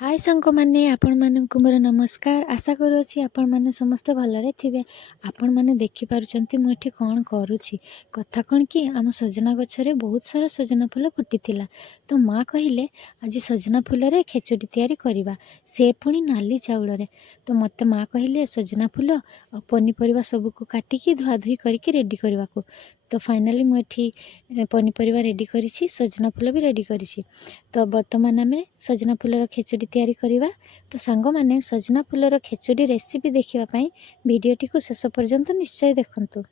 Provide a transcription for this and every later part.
हाय सांग मैंने आपण मानक मोर नमस्कार। आशा करुँच आपण मैंने समस्ते भलरे थे। आपण मैंने देखिपुंट मुझे कौन करुँची कथा कौन कि आम सजना गचरे बहुत सारा सजना फूल फुटी तो माँ कहले आज सजना फूल रे खेचुड़ी तैयारी करवा से पुणी नाली चाउल तो मत माँ कहले सजना फूल और पनीपरिया सबको काटिकी धुआधुई करके रेडी करने को तो फाइनाली मुझे पनीपरिया रेडी करी सजना फूल भी रेडी करी तो बर्तमान आम सजना फूलर खेचुड़ी तैयारी करवा तो सांग मैंने सजना फूलर खेचुड़ी रेसिपी देखापी भिडटी को शेष पर्यंत निश्चय देखंतु।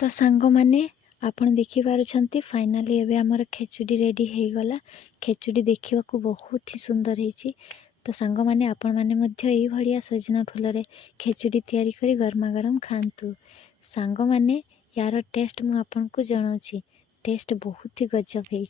तो सांग मैंने आपण देखिपुंट फाइनाली एवं आमर खेचुड़ी रेडी हो गला। खेचुड़ी देखा बहुत ही सुंदर है। तो सांग मैंने आपण मैंने ये सजना फूल खेचुड़ी तैयारी करी गरमा गरम खातु। सांग मैंने यार टेस्ट मुझे जनाऊँगी टेस्ट बहुत ही गजब है।